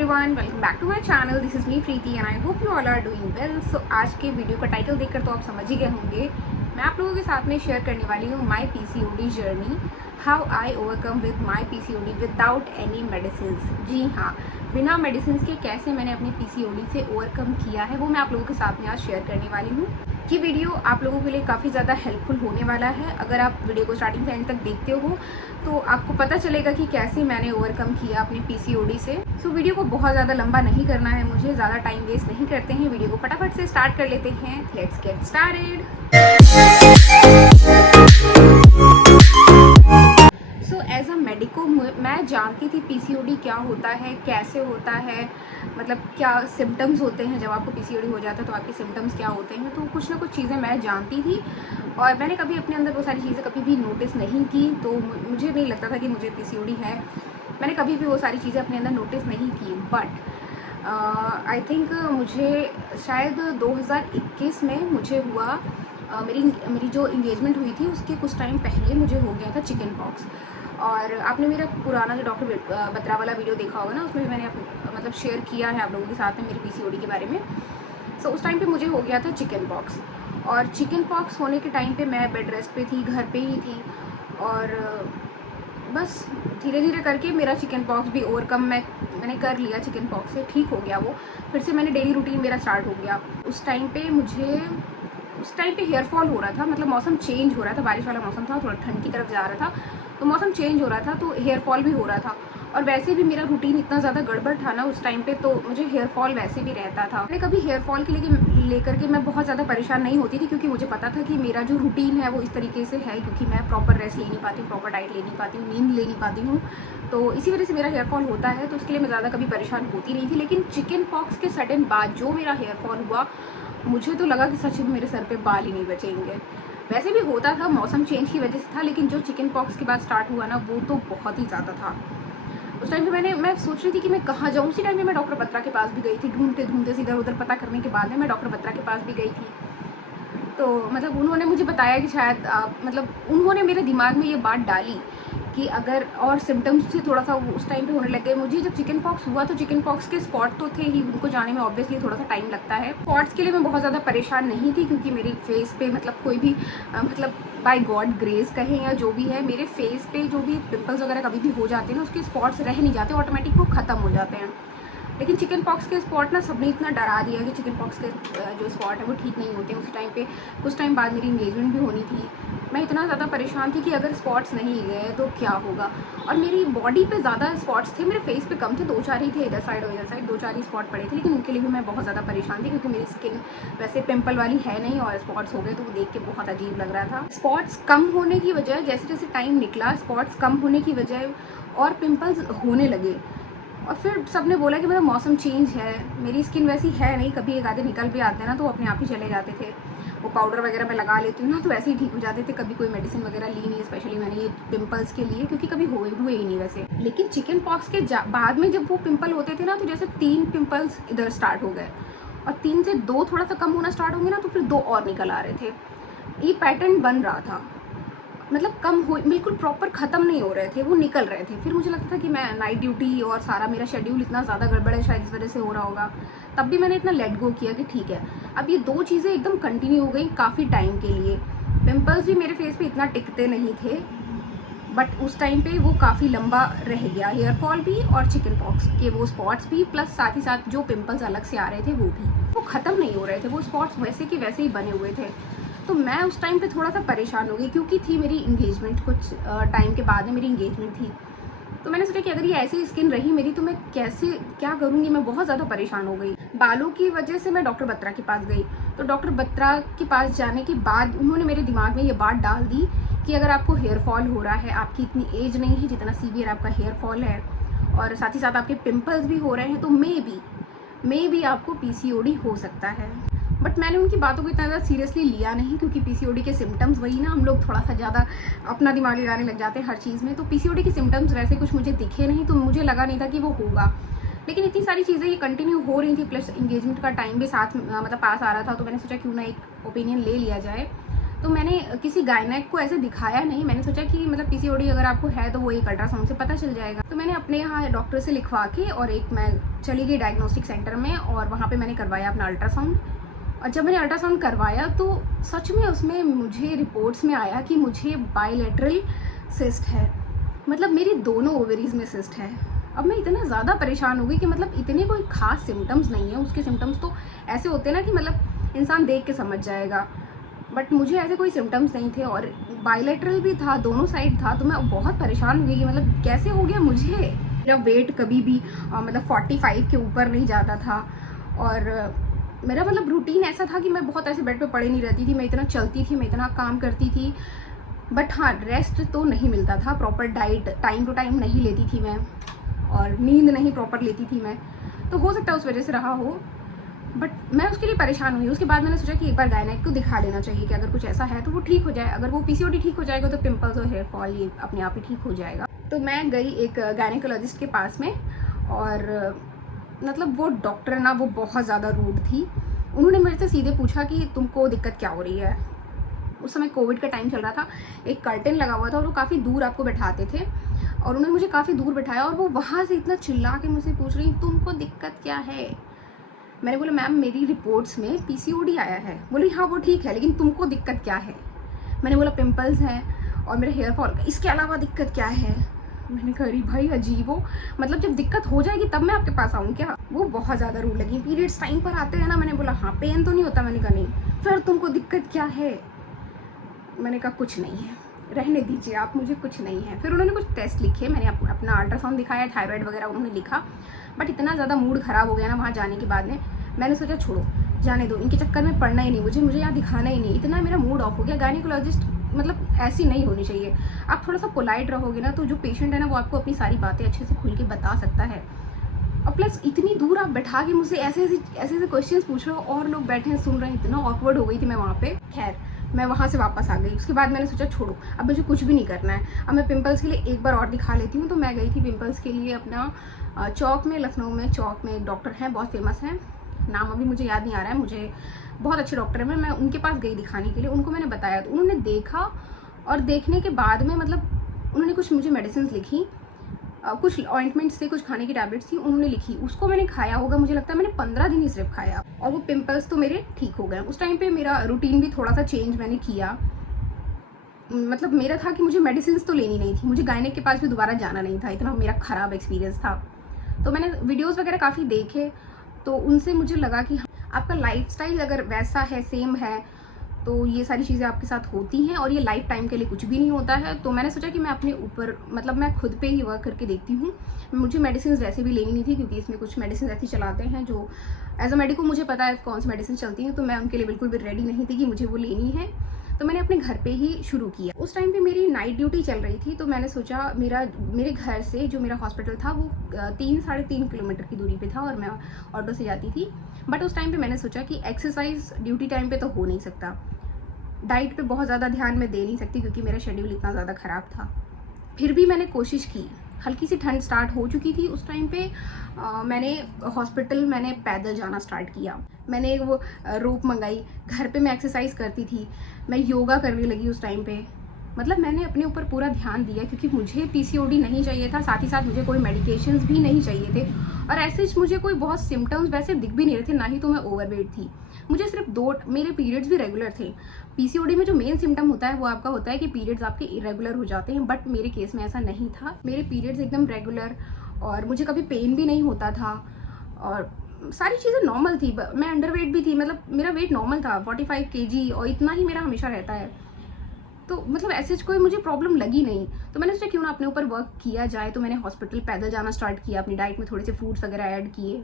Everyone, welcome back to my channel. This is me Preeti and I hope you all are doing well. So आज के video का title देखकर तो आप समझ ही गए होंगे। मैं आप लोगों के साथ में शेयर करने वाली हूँ my PCOD journey, how I overcome with my PCOD without any medicine. जी हाँ, बिना मेडिसिन के कैसे मैंने अपने पीसीओडी से ओवरकम किया है वो मैं आप लोगों के साथ में आज शेयर करने वाली हूँ। ये वीडियो आप लोगों के लिए काफ़ी ज़्यादा हेल्पफुल होने वाला है। अगर आप वीडियो को स्टार्टिंग से एंड तक देखते हो तो आपको पता चलेगा कि कैसे मैंने ओवरकम किया अपने पीसीओडी से। सो वीडियो को बहुत ज़्यादा लंबा नहीं करना है, मुझे ज़्यादा टाइम वेस्ट नहीं करते हैं, वीडियो को फटाफट से स्टार्ट कर लेते हैं। Let's get started. So as a medico मैं जानती थी पीसीओडी क्या होता है, कैसे होता है, मतलब क्या सिम्टम्स होते हैं। जब आपको पीसीओडी हो जाता है तो आपके सिम्टम्स क्या होते हैं, तो कुछ ना कुछ चीज़ें मैं जानती थी और मैंने कभी अपने अंदर वो सारी चीज़ें कभी भी नोटिस नहीं की। तो मुझे नहीं लगता था कि मुझे पीसीओडी है, मैंने कभी भी वो सारी चीज़ें अपने अंदर नोटिस नहीं की। बट आई थिंक मुझे शायद 2021 में मुझे हुआ। मेरी जो इंगेजमेंट हुई थी उसके कुछ टाइम पहले मुझे हो गया था चिकन पॉक्स। और आपने मेरा पुराना जो डॉक्टर बत्रा वाला वीडियो देखा होगा ना, उसमें भी मैंने मतलब शेयर किया है आप लोगों के साथ में मेरी पीसीओडी के बारे में। सो उस टाइम पे मुझे हो गया था चिकन पॉक्स, और चिकन पॉक्स होने के टाइम पे मैं बेड रेस्ट पे थी, घर पे ही थी। और बस धीरे धीरे करके मेरा चिकन पॉक्स भी ओवरकम मैंने कर लिया। चिकन पॉक्स से ठीक हो गया वो, फिर से मैंने डेली रूटीन मेरा स्टार्ट हो गया। उस टाइम पे हेयर फॉल हो रहा था, मतलब मौसम चेंज हो रहा था, बारिश वाला मौसम था, थोड़ा ठंड की तरफ जा रहा था, तो मौसम चेंज हो रहा था तो हेयर फॉल भी हो रहा था। और वैसे भी मेरा रूटीन इतना ज़्यादा गड़बड़ था ना उस टाइम पे, तो मुझे हेयर फॉल वैसे भी रहता था। मैंने कभी हेयर फॉल के लेकर के मैं बहुत ज़्यादा परेशान नहीं होती थी, क्योंकि मुझे पता था कि मेरा जो रूटीन है वो इस तरीके से है, क्योंकि मैं प्रॉपर रेस्ट ले नहीं पाती हूँ, प्रॉपर डाइट ले नहीं पाती हूँ, नींद ले नहीं पाती हूँ, तो इसी वजह से मेरा हेयर फॉल होता है। तो उसके लिए मैं ज़्यादा कभी परेशान होती नहीं थी। लेकिन चिकन पॉक्स के सडन बाद जो मेरा हेयर फॉल हुआ, मुझे तो लगा कि सच में मेरे सर पे बाल ही नहीं बचेंगे। वैसे भी होता था, मौसम चेंज की वजह से था, लेकिन जो चिकन पॉक्स के बाद स्टार्ट हुआ ना वो तो बहुत ही ज़्यादा था। उस टाइम पे मैं सोच रही थी कि मैं कहाँ जाऊँ। उसी टाइम पे मैं डॉक्टर बत्रा के पास भी गई थी, ढूंढते ढूंढते इधर उधर पता करने के बाद में मैं डॉक्टर बत्रा के पास भी गई थी। तो मतलब उन्होंने मुझे बताया कि शायद मतलब उन्होंने मेरे दिमाग में ये बात डाली कि अगर और सिम्टम्स से थोड़ा सा उस टाइम पे होने लग गए। मुझे जब चिकन पॉक्स हुआ तो चिकन पॉक्स के स्पॉट तो थे ही, उनको जाने में ऑब्वियसली थोड़ा सा टाइम लगता है। स्पॉट्स के लिए मैं बहुत ज़्यादा परेशान नहीं थी, क्योंकि मेरी फेस पे मतलब कोई भी मतलब बाय गॉड ग्रेस कहें या जो भी है, मेरे फेस पे जो भी पिंपल्स वगैरह कभी भी हो जाते हैं ना, उसके स्पॉट्स रह नहीं जाते, ऑटोमेटिक वो ख़त्म हो जाते हैं। लेकिन चिकन पॉक्स के स्पॉट ना सबने इतना डरा दिया कि चिकन पॉक्स के जो स्पॉट है वो ठीक नहीं होते। उस टाइम पे कुछ टाइम बाद मेरी इंगेजमेंट भी होनी थी। मैं इतना ज़्यादा परेशान थी कि अगर स्पॉट्स नहीं गए तो क्या होगा। और मेरी बॉडी पे ज़्यादा स्पॉट्स थे, मेरे फेस पे कम थे, 2-4 ही थे, इधर साइड और इधर साइड 2-4 ही स्पॉट पड़े थे। लेकिन उनके लिए भी मैं बहुत ज़्यादा परेशान थी, क्योंकि मेरी स्किन वैसे पिंपल वाली है नहीं, और स्पॉट्स हो गए तो वो देख के बहुत अजीब लग रहा था। स्पॉट्स कम होने की वजह, जैसे जैसे टाइम निकला, स्पॉट्स कम होने की वजह और पिंपल्स होने लगे। और फिर सबने बोला कि मतलब मौसम चेंज है, मेरी स्किन वैसी है नहीं, कभी एक आधे निकल भी आते हैं ना तो अपने आप ही चले जाते थे। वो पाउडर वगैरह मैं लगा लेती हूँ ना तो वैसे ही ठीक हो जाते थे, कभी कोई मेडिसिन वगैरह ली नहीं स्पेशली मैंने ये पिंपल्स के लिए, क्योंकि कभी हुए ही नहीं वैसे। लेकिन चिकन पॉक्स के बाद में जब वो पिंपल होते थे ना, तो जैसे 3 पिंपल्स इधर स्टार्ट हो गए, और 3 से 2 थोड़ा सा कम होना स्टार्ट होंगे ना, तो फिर 2 और निकल आ रहे थे। ये पैटर्न बन रहा था, मतलब कम हो, बिल्कुल प्रॉपर ख़त्म नहीं हो रहे थे, वो निकल रहे थे। फिर मुझे लगता था कि मैं नाइट ड्यूटी और सारा मेरा शेड्यूल इतना ज़्यादा गड़बड़ है, शायद इस वजह से हो रहा होगा। तब भी मैंने इतना लेट गो किया कि ठीक है, अब ये 2 चीज़ें एकदम कंटिन्यू हो गई काफ़ी टाइम के लिए। पिंपल्स भी मेरे फेस पे इतना टिकते नहीं थे, बट उस टाइम पे वो काफ़ी लंबा रह गया, हेयर फॉल भी और चिकन पॉक्स के वो स्पॉट्स भी, प्लस साथ ही साथ जो पिंपल्स अलग से आ रहे थे वो ख़त्म नहीं हो रहे थे, वो स्पॉट्स वैसे के वैसे ही बने हुए थे। तो मैं उस टाइम पे थोड़ा सा परेशान हो गई, क्योंकि थी मेरी इंगेजमेंट, कुछ टाइम के बाद में मेरी इंगेजमेंट थी। तो मैंने सोचा कि अगर ये ऐसी स्किन रही मेरी तो मैं कैसे क्या करूँगी। मैं बहुत ज़्यादा परेशान हो गई। बालों की वजह से मैं डॉक्टर बत्रा के पास गई। तो डॉक्टर बत्रा के पास जाने के बाद उन्होंने मेरे दिमाग में ये बात डाल दी कि अगर आपको हेयर फॉल हो रहा है, आपकी इतनी एज नहीं है जितना सीवियर आपका हेयर फॉल है, और साथ ही साथ आपके पिंपल्स भी हो रहे हैं, तो मे बी आपको पीसीओडी हो सकता है। बट मैंने उनकी बातों को इतना ज़्यादा सीरियसली लिया नहीं, क्योंकि पीसीओडी के सिम्टम्स वही ना, हम लोग थोड़ा सा ज़्यादा अपना दिमाग लगाने लग जाते हैं हर चीज़ में। तो पीसीओडी के सिम्टम्स वैसे कुछ मुझे दिखे नहीं, तो मुझे लगा नहीं था कि वो होगा। लेकिन इतनी सारी चीज़ें ये कंटिन्यू हो रही थी, प्लस इंगेजमेंट का टाइम भी साथ मतलब पास आ रहा था, तो मैंने सोचा क्यों ना एक ओपिनियन ले लिया जाए। तो मैंने किसी गायनेक को ऐसे दिखाया नहीं, मैंने सोचा कि मतलब पीसीओडी अगर आपको है तो वो एक अल्ट्रासाउंड से पता चल जाएगा। तो मैंने अपने यहाँ डॉक्टर से लिखवा के और एक मैं चली गई डायग्नोस्टिक सेंटर में और वहाँ पे मैंने करवाया अपना अल्ट्रासाउंड। और जब मैंने अल्ट्रासाउंड करवाया तो सच में उसमें मुझे रिपोर्ट्स में आया कि मुझे बायलैटरल सिस्ट है, मतलब मेरी दोनों ओवरीज में सिस्ट है। अब मैं इतना ज़्यादा परेशान हो गई कि मतलब इतने कोई खास सिम्टम्स नहीं है, उसके सिम्टम्स तो ऐसे होते हैं ना कि मतलब इंसान देख के समझ जाएगा, बट मुझे ऐसे कोई सिम्टम्स नहीं थे और बायलैटरल भी था, दोनों साइड था। तो मैं बहुत परेशान हुई कि मतलब कैसे हो गया मुझे। मेरा वेट कभी भी मतलब 45 के ऊपर नहीं जाता था और मेरा मतलब रूटीन ऐसा था कि मैं बहुत ऐसे बेड पे पड़े नहीं रहती थी, मैं इतना चलती थी, मैं इतना काम करती थी, बट हाँ रेस्ट तो नहीं मिलता था। Proper diet time to time नहीं लेती थी मैं और नींद नहीं प्रॉपर लेती थी मैं, तो हो सकता है उस वजह से रहा हो, बट मैं उसके लिए परेशान हुई। उसके बाद मैंने सोचा कि एक बार गायनेक को दिखा लेना चाहिए कि अगर कुछ ऐसा है तो वो ठीक हो जाए। अगर वो पीसीओडी ठीक हो जाएगा तो पिंपल्स और हेयर फॉल ये अपने आप ही ठीक हो जाएगा। तो मैं गई एक गायनेकोलॉजिस्ट के पास में और मतलब वो डॉक्टर ना वो बहुत ज़्यादा रूड थी। उन्होंने मेरे से सीधे पूछा कि तुमको दिक्कत क्या हो रही है। उस समय कोविड का टाइम चल रहा था, एक कर्टेन लगा हुआ था और वो काफ़ी दूर आपको बैठाते थे और उन्होंने मुझे काफ़ी दूर बैठाया और वो वहाँ से इतना चिल्ला के मुझसे पूछ रही तुमको दिक्कत क्या है। मैंने बोला मैम मेरी रिपोर्ट्स में पीसीओडी आया है। बोली हाँ वो ठीक है लेकिन तुमको दिक्कत क्या है। मैंने बोला पिंपल्स हैं और मेरे हेयर फॉल, इसके अलावा दिक्कत क्या है। मैंने कहा अरे भाई अजीब हो, मतलब जब दिक्कत हो जाएगी तब मैं आपके पास आऊँ क्या। वो बहुत ज़्यादा रूड लगी। पीरियड्स टाइम पर आते हैं ना, मैंने बोला हाँ पेन तो नहीं होता। मैंने कहा नहीं। फिर तुमको दिक्कत क्या है। मैंने कहा कुछ नहीं है, रहने दीजिए आप, मुझे कुछ नहीं है। फिर उन्होंने कुछ टेस्ट लिखे, मैंने अपना अल्ट्रासाउंड दिखाया, थायराइड वगैरह उन्होंने लिखा, बट इतना ज़्यादा मूड ख़राब हो गया ना वहाँ जाने के बाद में, मैंने सोचा छोड़ो जाने दो, इनके चक्कर में पड़ना ही नहीं, मुझे यहाँ दिखाना ही नहीं। इतना मेरा मूड ऑफ हो गया। गायनेकोलॉजिस्ट मतलब ऐसी नहीं होनी चाहिए। आप थोड़ा सा पोलाइट रहोगे ना तो जो पेशेंट है ना वो आपको अपनी सारी बातें अच्छे से खुल के बता सकता है। और प्लस इतनी दूर आप बैठा के मुझसे ऐसे क्वेश्चंस पूछ रहे हो और लोग बैठे हैं सुन रहे हैं, इतना ऑकवर्ड हो गई थी मैं वहाँ पे। खैर मैं वहाँ से वापस आ गई। उसके बाद मैंने सोचा छोड़ो अब मुझे कुछ भी नहीं करना है, अब मैं पिंपल्स के लिए एक बार और दिखा लेती हूँ। तो मैं गई थी पिंपल्स के लिए अपना चौक में, लखनऊ में चौक में एक डॉक्टर हैं, बहुत फेमस हैं, नाम अभी मुझे याद नहीं आ रहा है, मुझे बहुत अच्छे डॉक्टर हैं। मैं उनके पास गई दिखाने के लिए, उनको मैंने बताया तो उन्होंने देखा और देखने के बाद में मतलब उन्होंने कुछ मुझे मेडिसिन लिखी, कुछ ऑइंटमेंट्स थे, कुछ खाने की टैबलेट्स थी, उन्होंने लिखी, उसको मैंने खाया होगा, मुझे लगता है मैंने 15 दिन ही सिर्फ खाया और वो पिंपल्स तो मेरे ठीक हो गए। उस टाइम पे मेरा रूटीन भी थोड़ा सा चेंज मैंने किया। मतलब मेरा था कि मुझे मेडिसिन तो लेनी नहीं थी, मुझे गायनेक के पास भी दोबारा जाना नहीं था, इतना मेरा ख़राब एक्सपीरियंस था। तो मैंने वीडियोज़ वगैरह काफ़ी देखे तो उनसे मुझे लगा कि आपका लाइफस्टाइल अगर वैसा है, सेम है, तो ये सारी चीज़ें आपके साथ होती हैं और ये लाइफ टाइम के लिए कुछ भी नहीं होता है। तो मैंने सोचा कि मैं अपने ऊपर मतलब मैं खुद पे ही वर्क करके देखती हूँ। मुझे मेडिसिन वैसे भी लेनी नहीं थी क्योंकि इसमें कुछ मेडिसिन ऐसी चलाते हैं जो एज अ मेडिको मुझे पता है कौन सी मेडिसिन चलती हैं, तो मैं उनके लिए बिल्कुल भी रेडी नहीं थी कि मुझे वो लेनी है। तो मैंने अपने घर पे ही शुरू किया। उस टाइम पे मेरी नाइट ड्यूटी चल रही थी, तो मैंने सोचा मेरे घर से जो मेरा हॉस्पिटल था वो 3-3.5 किलोमीटर की दूरी पे था और मैं ऑटो से जाती थी। बट उस टाइम पे मैंने सोचा कि एक्सरसाइज ड्यूटी टाइम पे तो हो नहीं सकता, डाइट पे बहुत ज़्यादा ध्यान मैं दे नहीं सकती क्योंकि मेरा शेड्यूल इतना ज़्यादा ख़राब था। फिर भी मैंने कोशिश की। हल्की सी ठंड स्टार्ट हो चुकी थी उस टाइम पे। मैंने हॉस्पिटल मैंने पैदल जाना स्टार्ट किया। मैंने वो रोप मंगाई, घर पे मैं एक्सरसाइज करती थी, मैं योगा करने लगी उस टाइम पे। मतलब मैंने अपने ऊपर पूरा ध्यान दिया क्योंकि मुझे पीसीओडी नहीं चाहिए था, साथ ही साथ मुझे कोई मेडिकेशंस भी नहीं चाहिए थे और ऐसे मुझे कोई बहुत सिम्टम्स वैसे दिख भी नहीं रहे थे, ना ही तो मैं ओवरवेट थी। मुझे सिर्फ मेरे पीरियड्स भी रेगुलर थे। पीसीओडी में जो मेन सिम्टम होता है वो आपका होता है कि पीरियड्स आपके इरेगुलर हो जाते हैं, बट मेरे केस में ऐसा नहीं था। मेरे पीरियड्स एकदम रेगुलर और मुझे कभी पेन भी नहीं होता था और सारी चीज़ें नॉर्मल थी। मैं अंडरवेट भी थी, मतलब मेरा वेट नॉर्मल था 45 kg और इतना ही मेरा हमेशा रहता है। तो मतलब ऐसे कोई मुझे प्रॉब्लम लगी नहीं। तो मैंने सोचा क्यों ना अपने ऊपर वर्क किया जाए। तो मैंने हॉस्पिटल पैदल जाना स्टार्ट किया, अपनी डाइट में थोड़े से फ्रूट्स वगैरह ऐड किए।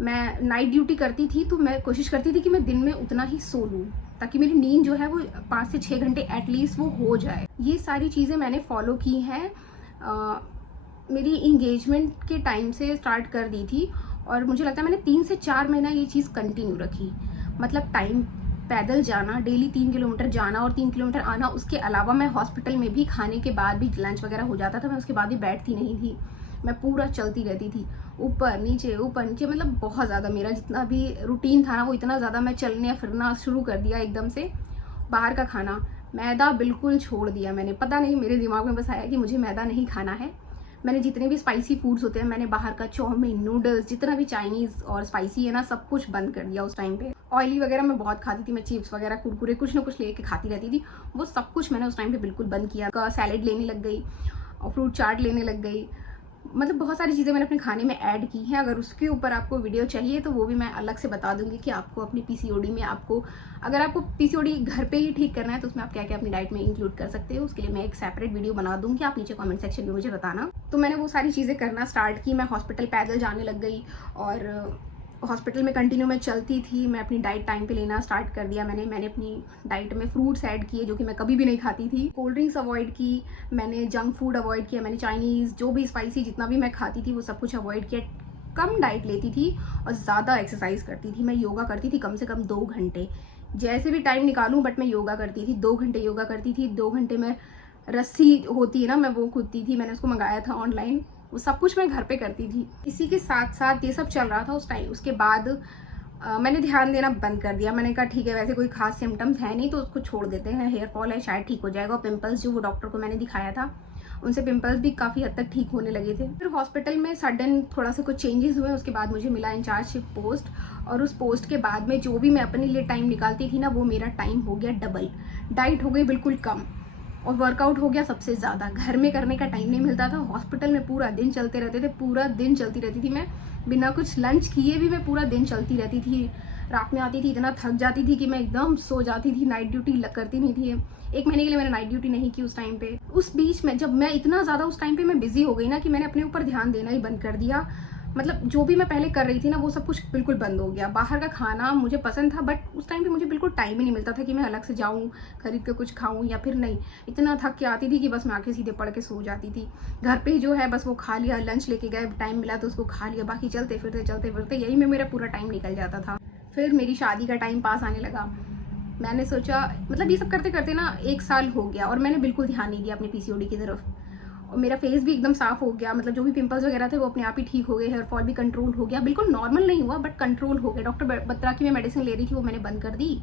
मैं नाइट ड्यूटी करती थी तो मैं कोशिश करती थी कि मैं दिन में उतना ही सो लूँ ताकि मेरी नींद जो है वो 5 से 6 घंटे एटलीस्ट वो हो जाए। ये सारी चीज़ें मैंने फॉलो की हैं। मेरी इंगेजमेंट के टाइम से स्टार्ट कर दी थी और मुझे लगता है मैंने 3 से 4 महीना ये चीज़ कंटिन्यू रखी। मतलब टाइम पैदल जाना, डेली 3 किलोमीटर जाना और 3 किलोमीटर आना। उसके अलावा मैं हॉस्पिटल में भी खाने के बाद भी लंच वगैरह हो जाता था, मैं उसके बाद भी बैठती नहीं थी, मैं पूरा चलती रहती थी, ऊपर नीचे मतलब बहुत ज़्यादा मेरा जितना भी रूटीन था ना वो इतना ज़्यादा मैं चलने फिरना शुरू कर दिया एकदम से। बाहर का खाना, मैदा बिल्कुल छोड़ दिया मैंने। पता नहीं मेरे दिमाग में बस आया कि मुझे मैदा नहीं खाना है। मैंने जितने भी स्पाइसी फूड्स होते हैं, मैंने बाहर का चाउमीन, नूडल्स, जितना भी चाइनीज़ और स्पाइसी है ना, सब कुछ बंद कर दिया उस टाइम पे। ऑयली वगैरह मैं बहुत खाती थी, मैं चिप्स वगैरह, कुरकुरे, कुछ ना कुछ लेके खाती रहती थी। वो सब कुछ मैंने उस टाइम पे बिल्कुल बंद किया। सैलेड लेने लग गई और फ्रूट चाट लेने लग गई। मतलब बहुत सारी चीज़ें मैंने अपने खाने में ऐड की हैं। अगर उसके ऊपर आपको वीडियो चाहिए तो वो भी मैं अलग से बता दूंगी कि आपको अपनी पीसीओडी में अगर आपको पीसीओडी घर पे ही ठीक करना है तो उसमें आप क्या क्या अपनी डाइट में इंक्लूड कर सकते हो। उसके लिए मैं एक सेपरेट वीडियो बना दूंगी, आप नीचे कमेंट सेक्शन में मुझे बताना। तो मैंने वो सारी चीज़ें करना स्टार्ट की। मैं हॉस्पिटल पैदल जाने लग गई और हॉस्पिटल में कंटिन्यू मैं चलती थी। मैं अपनी डाइट टाइम पे लेना स्टार्ट कर दिया। मैंने अपनी डाइट में फ्रूट्स ऐड किए जो कि मैं कभी भी नहीं खाती थी। कोल्ड ड्रिंक्स अवॉइड की, मैंने जंक फूड अवॉइड किया, मैंने चाइनीज़ जो भी स्पाइसी जितना भी मैं खाती थी वो सब कुछ अवॉइड किया। कम डाइट लेती थी और ज़्यादा एक्सरसाइज करती थी। मैं योगा करती थी कम से कम 2 घंटे, जैसे भी टाइम निकालूं, बट मैं योगा करती थी। 2 घंटे योगा करती थी। 2 घंटे में रस्सी होती है ना, मैं वो कूदती थी। मैंने उसको मंगाया था ऑनलाइन। वो सब कुछ मैं घर पे करती थी। इसी के साथ साथ ये सब चल रहा था उस टाइम। उसके बाद मैंने ध्यान देना बंद कर दिया। मैंने कहा ठीक है, वैसे कोई खास सिम्टम्स है नहीं तो उसको छोड़ देते हैं। हेयर फॉल है, शायद ठीक हो जाएगा। और पिंपल्स, जो वो डॉक्टर को मैंने दिखाया था, उनसे पिंपल्स भी काफ़ी हद तक ठीक होने लगे थे। फिर हॉस्पिटल में सडन थोड़ा सा कुछ चेंजेस हुए। उसके बाद मुझे मिला इंचार्जशिप पोस्ट, और उस पोस्ट के बाद में जो भी मैं अपने लिए टाइम निकालती थी ना, वो मेरा टाइम हो गया डबल। डाइट हो गई बिल्कुल कम और वर्कआउट हो गया सबसे ज़्यादा। घर में करने का टाइम नहीं मिलता था। हॉस्पिटल में पूरा दिन चलते रहते थे, पूरा दिन चलती रहती थी मैं। बिना कुछ लंच किए भी मैं पूरा दिन चलती रहती थी। रात में आती थी, इतना थक जाती थी कि मैं एकदम सो जाती थी। नाइट ड्यूटी करती नहीं थी। 1 महीने के लिए मैंने नाइट ड्यूटी नहीं की उस टाइम पे। उस बीच में जब मैं इतना ज़्यादा उस टाइम पे मैं बिजी हो गई ना कि मैंने अपने ऊपर ध्यान देना ही बंद कर दिया। मतलब जो भी मैं पहले कर रही थी ना, वो सब कुछ बिल्कुल बंद हो गया। बाहर का खाना मुझे पसंद था, बट उस टाइम पे मुझे बिल्कुल टाइम ही नहीं मिलता था कि मैं अलग से जाऊँ, खरीद के कुछ खाऊँ या फिर नहीं। इतना थक के आती थी कि बस मैं आके सीधे पढ़ के सो जाती थी। घर पे ही जो है बस वो खा लिया, लंच लेके गए, टाइम मिला तो उसको खा लिया, बाकी चलते फिरते यही में मेरा पूरा टाइम निकल जाता था। फिर मेरी शादी का टाइम पास आने लगा। मैंने सोचा, मतलब ये सब करते करते ना 1 साल हो गया और मैंने बिल्कुल ध्यान नहीं दिया अपनी पीसीओडी की तरफ। और मेरा फेस भी एकदम साफ हो गया। मतलब जो भी पिंपल्स वगैरह थे वो अपने आप ही ठीक हो गए। हेयर फॉल भी कंट्रोल हो गया। बिल्कुल नॉर्मल नहीं हुआ बट कंट्रोल हो गया। डॉक्टर बत्रा की मैं मेडिसिन ले रही थी, वो मैंने बंद कर दी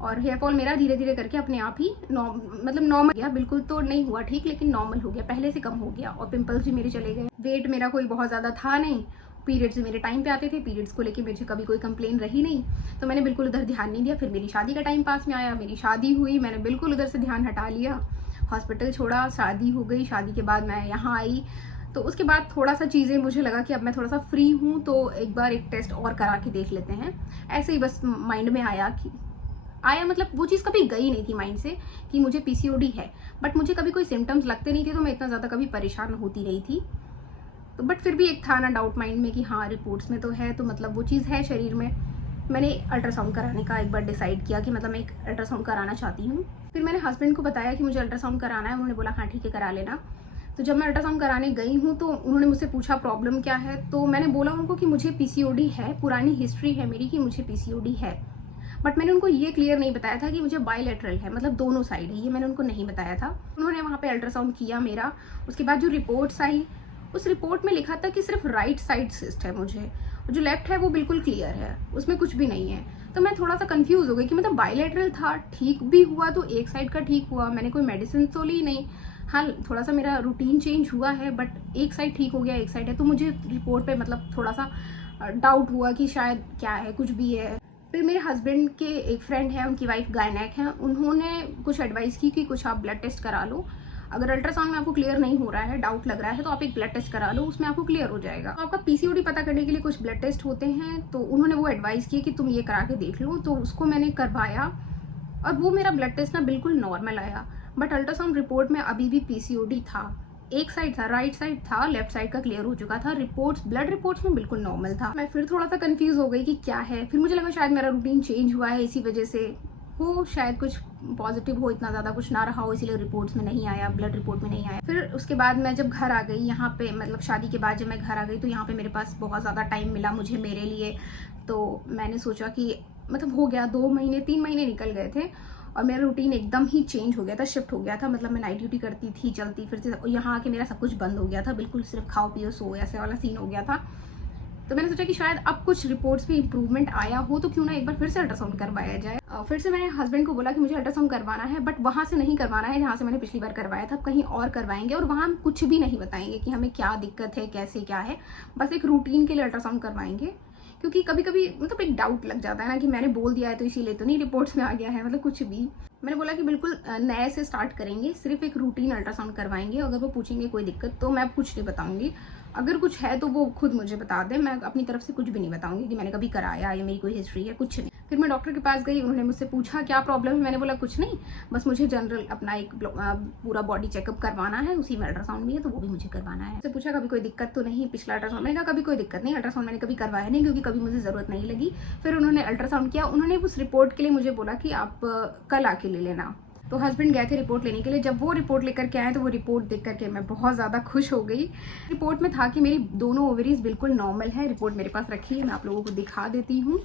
और हेयर फॉल मेरा धीरे धीरे करके अपने आप ही मतलब नॉर्मल गया। बिल्कुल तो नहीं हुआ ठीक, लेकिन नॉर्मल हो गया, पहले से कम हो गया। और पिंपल्स भी मेरे चले गए। वेट मेरा कोई बहुत ज़्यादा था नहीं। पीरियड्स मेरे टाइम पे आते थे, पीरियड्स को लेके मुझे कभी कोई कंप्लेन रही नहीं, तो मैंने बिल्कुल उधर ध्यान नहीं दिया। फिर मेरी शादी का टाइम पास में आया, मेरी शादी हुई, मैंने बिल्कुल उधर से ध्यान हटा लिया। हॉस्पिटल छोड़ा, शादी हो गई। शादी के बाद मैं यहाँ आई, तो उसके बाद थोड़ा सा चीज़ें मुझे लगा कि अब मैं थोड़ा सा फ्री हूँ तो एक बार एक टेस्ट और करा के देख लेते हैं। ऐसे ही बस माइंड में आया मतलब वो चीज़ कभी गई नहीं थी माइंड से कि मुझे पीसीओडी है, बट मुझे कभी कोई सिम्टम्स लगते नहीं थे तो मैं इतना ज़्यादा कभी परेशान होती नहीं थी। तो बट फिर भी एक था ना डाउट माइंड में कि हाँ रिपोर्ट्स में तो है, तो मतलब वो चीज़ है शरीर में। मैंने अल्ट्रासाउंड कराने का एक बार डिसाइड किया कि मतलब मैं एक अल्ट्रासाउंड कराना चाहती हूँ। फिर मैंने हस्बैंड को बताया कि मुझे अल्ट्रासाउंड कराना है। उन्होंने बोला हाँ ठीक है करा लेना। तो जब मैं अल्ट्रासाउंड कराने गई हूँ तो उन्होंने मुझसे पूछा प्रॉब्लम क्या है, तो मैंने बोला उनको कि मुझे पीसीओडी है, पुरानी हिस्ट्री है मेरी कि मुझे पीसीओडी है। बट मैंने उनको ये क्लियर नहीं बताया था कि मुझे बायलैटरल है, मतलब दोनों साइड है, ये मैंने उनको नहीं बताया था। उन्होंने वहाँ पे अल्ट्रासाउंड किया मेरा। उसके बाद जो रिपोर्ट्स आई, उस रिपोर्ट में लिखा था कि सिर्फ राइट साइड सिस्ट है मुझे, जो लेफ्ट है वो बिल्कुल क्लियर है, उसमें कुछ भी नहीं है। तो मैं थोड़ा सा कंफ्यूज हो गई कि मतलब बायलैटरल था, ठीक भी हुआ तो एक साइड का ठीक हुआ, मैंने कोई मेडिसिन तो ली नहीं। हाँ थोड़ा सा मेरा रूटीन चेंज हुआ है बट एक साइड ठीक हो गया, एक साइड है। तो मुझे रिपोर्ट पे मतलब थोड़ा सा डाउट हुआ कि शायद क्या है, कुछ भी है। फिर मेरे हस्बैंड के एक फ्रेंड है, उनकी वाइफ गायनेक है, उन्होंने कुछ एडवाइस की कि कुछ आप ब्लड टेस्ट करा लो। अगर अल्ट्रासाउंड में आपको क्लियर नहीं हो रहा है, डाउट लग रहा है, तो आप एक ब्लड टेस्ट करा लो, उसमें आपको क्लियर हो जाएगा। तो आपका पीसीओडी पता करने के लिए कुछ ब्लड टेस्ट होते हैं, तो उन्होंने वो एडवाइस किया कि तुम ये करा के देख लो। तो उसको मैंने करवाया और वो मेरा ब्लड टेस्ट ना बिल्कुल नॉर्मल आया, बट अल्ट्रासाउंड रिपोर्ट में अभी भी पीसीओडी था। एक साइड था, राइट साइड था, लेफ्ट साइड का क्लियर हो चुका था। रिपोर्ट्स, ब्लड रिपोर्ट्स में बिल्कुल नॉर्मल था। मैं फिर थोड़ा सा कंफ्यूज हो गई कि क्या है। फिर मुझे लगा शायद मेरा रूटीन चेंज हुआ है, इसी वजह से हो, शायद कुछ पॉजिटिव हो, इतना ज़्यादा कुछ ना रहा हो, इसीलिए रिपोर्ट्स में नहीं आया, ब्लड रिपोर्ट में नहीं आया। फिर उसके बाद मैं जब घर आ गई यहाँ पे, मतलब शादी के बाद जब मैं घर आ गई तो यहाँ पे मेरे पास बहुत ज़्यादा टाइम मिला मुझे मेरे लिए। तो मैंने सोचा कि मतलब हो गया 2 महीने 3 महीने निकल गए थे और मेरा रूटीन एकदम ही चेंज हो गया था, शिफ्ट हो गया था। मतलब मैं नाइट ड्यूटी करती थी, चलती फिरती, यहाँ आके मेरा सब कुछ बंद हो गया था, बिल्कुल सिर्फ खाओ पियो सो, ऐसे वाला सीन हो गया था। तो मैंने सोचा कि शायद अब कुछ रिपोर्ट्स में इंप्रूवमेंट आया हो तो क्यों ना एक बार फिर से अल्ट्रासाउंड करवाया जाए। फिर से मैंने हस्बैंड को बोला कि मुझे अल्ट्रासाउंड करवाना है, बट वहाँ से नहीं करवाना है जहाँ से मैंने पिछली बार करवाया था, कहीं और करवाएंगे और वहाँ हम कुछ भी नहीं बताएंगे कि हमें क्या दिक्कत है, कैसे क्या है, बस एक रूटीन के लिए अल्ट्रासाउंड करवाएंगे। क्योंकि कभी कभी मतलब एक डाउट लग जाता है ना कि मैंने बोल दिया है तो इसीलिए तो नहीं रिपोर्ट्स में आ गया है, मतलब कुछ भी। मैंने बोला कि बिल्कुल नए से स्टार्ट करेंगे, सिर्फ एक रूटीन अल्ट्रासाउंड करवाएंगे। अगर वो पूछेंगे कोई दिक्कत तो मैं कुछ नहीं बताऊंगी, अगर कुछ है तो वो खुद मुझे बता दें, मैं अपनी तरफ से कुछ भी नहीं बताऊंगी कि मैंने कभी कराया या मेरी कोई हिस्ट्री है, कुछ नहीं। फिर मैं डॉक्टर के पास गई, उन्होंने मुझसे पूछा क्या प्रॉब्लम है, मैंने बोला कुछ नहीं, बस मुझे जनरल अपना एक पूरा बॉडी चेकअप करवाना है, उसी में अल्ट्रासाउंड भी है तो वो भी मुझे करवाना है। उससे पूछा कभी कोई दिक्कत तो नहीं पिछला अल्ट्रासाउंड, मैंने कहा कभी कोई दिक्कत नहीं, अल्ट्रासाउंड मैंने कभी करवाया नहीं क्योंकि कभी मुझे ज़रूरत नहीं लगी। फिर उन्होंने अल्ट्रासाउंड किया, उन्होंने उस रिपोर्ट के लिए मुझे बोला कि आप कल आके ले लेना। तो हस्बैंड गए थे रिपोर्ट लेने के लिए, जब वो रिपोर्ट लेकर के आए तो वो रिपोर्ट देख करके मैं बहुत ज़्यादा खुश हो गई। रिपोर्ट में था कि मेरी दोनों ओवरीज बिल्कुल नॉर्मल है। रिपोर्ट मेरे पास रखी है, मैं आप लोगों को दिखा देती हूँ।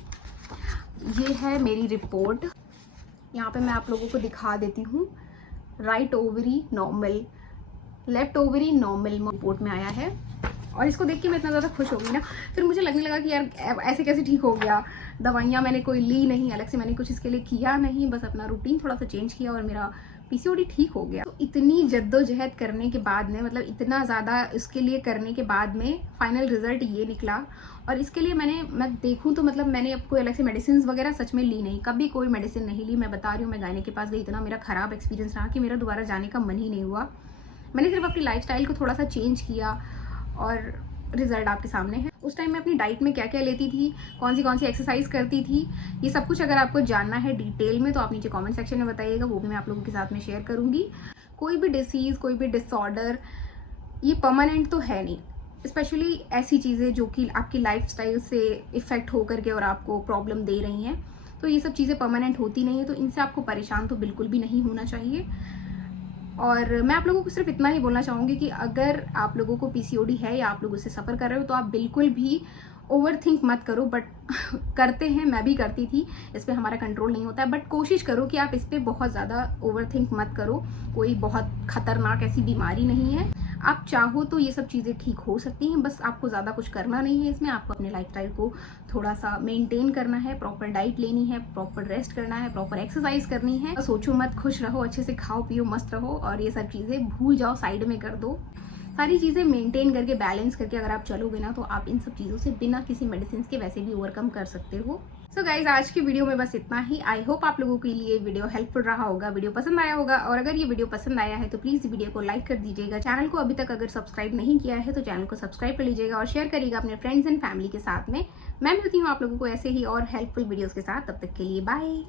ये है मेरी रिपोर्ट, यहाँ पे मैं आप लोगों को दिखा देती हूँ। Right ovary normal, left ovary normal report में आया है। और इसको देख के मैं इतना ज़्यादा खुश हो गई ना, फिर मुझे लगने लगा कि यार ऐसे कैसे ठीक हो गया। दवाइयाँ मैंने कोई ली नहीं, अलग से मैंने कुछ इसके लिए किया नहीं, बस अपना रूटीन थोड़ा सा चेंज किया और मेरा पीसीओडी ठीक हो गया। तो इतनी जद्दोजहद करने के बाद में, मतलब इतना ज़्यादा इसके लिए करने के बाद में फाइनल रिजल्ट ये निकला। और इसके लिए मैं देखूँ तो मतलब मैंने अब कोई अलग से मेडिसिन वगैरह सच में ली नहीं, कभी कोई मेडिसिन नहीं ली। मैं बता रही हूँ, मैं गायने के पास गई, इतना मेरा ख़राब एक्सपीरियंस रहा कि मेरा दोबारा जाने का मन ही नहीं हुआ। मैंने सिर्फ अपनी लाइफस्टाइल को थोड़ा सा चेंज किया और रिजल्ट आपके सामने है। उस टाइम मैं अपनी डाइट में क्या क्या लेती थी, कौन सी एक्सरसाइज करती थी, ये सब कुछ अगर आपको जानना है डिटेल में तो आप नीचे कमेंट सेक्शन में बताइएगा, वो भी मैं आप लोगों के साथ में शेयर करूंगी। कोई भी डिसीज़, कोई भी डिसऑर्डर ये परमानेंट तो है नहीं, स्पेशली ऐसी चीज़ें जो कि आपकी लाइफस्टाइल से इफ़ेक्ट हो करके और आपको प्रॉब्लम दे रही हैं, तो ये सब चीज़ें परमानेंट होती नहीं है, तो इनसे आपको परेशान तो बिल्कुल भी नहीं होना चाहिए। और मैं आप लोगों को सिर्फ इतना ही बोलना चाहूँगी कि अगर आप लोगों को पीसीओडी है या आप लोग उससे सफ़र कर रहे हो तो आप बिल्कुल भी ओवर थिंक मत करो। बट करते हैं, मैं भी करती थी, इस पर हमारा कंट्रोल नहीं होता है, बट कोशिश करो कि आप इस पर बहुत ज़्यादा ओवर थिंक मत करो। कोई बहुत ख़तरनाक ऐसी बीमारी नहीं है, आप चाहो तो ये सब चीज़ें ठीक हो सकती हैं, बस आपको ज़्यादा कुछ करना नहीं है इसमें। आपको अपने लाइफस्टाइल को थोड़ा सा मेंटेन करना है, प्रॉपर डाइट लेनी है, प्रॉपर रेस्ट करना है, प्रॉपर एक्सरसाइज करनी है। सोचो मत, खुश रहो, अच्छे से खाओ पियो, मस्त रहो और ये सब चीज़ें भूल जाओ, साइड में कर दो। सारी चीज़ें मेंटेन करके, बैलेंस करके अगर आप चलोगे ना तो आप इन सब चीज़ों से बिना किसी मेडिसिन के वैसे भी ओवरकम कर सकते हो। सो गाइज, आज की वीडियो में बस इतना ही। आई होप आप लोगों के लिए वीडियो हेल्पफुल रहा होगा, वीडियो पसंद आया होगा। और अगर ये वीडियो पसंद आया है तो प्लीज़ वीडियो को लाइक कर दीजिएगा। चैनल को अभी तक अगर सब्सक्राइब नहीं किया है तो चैनल को सब्सक्राइब कर लीजिएगा और शेयर करिएगा अपने फ्रेंड्स एंड फैमिली के साथ में। मैं मिलती हूँ आप लोगों को ऐसे ही और हेल्पफुल वीडियोज़ के साथ, तब तक के लिए बाय।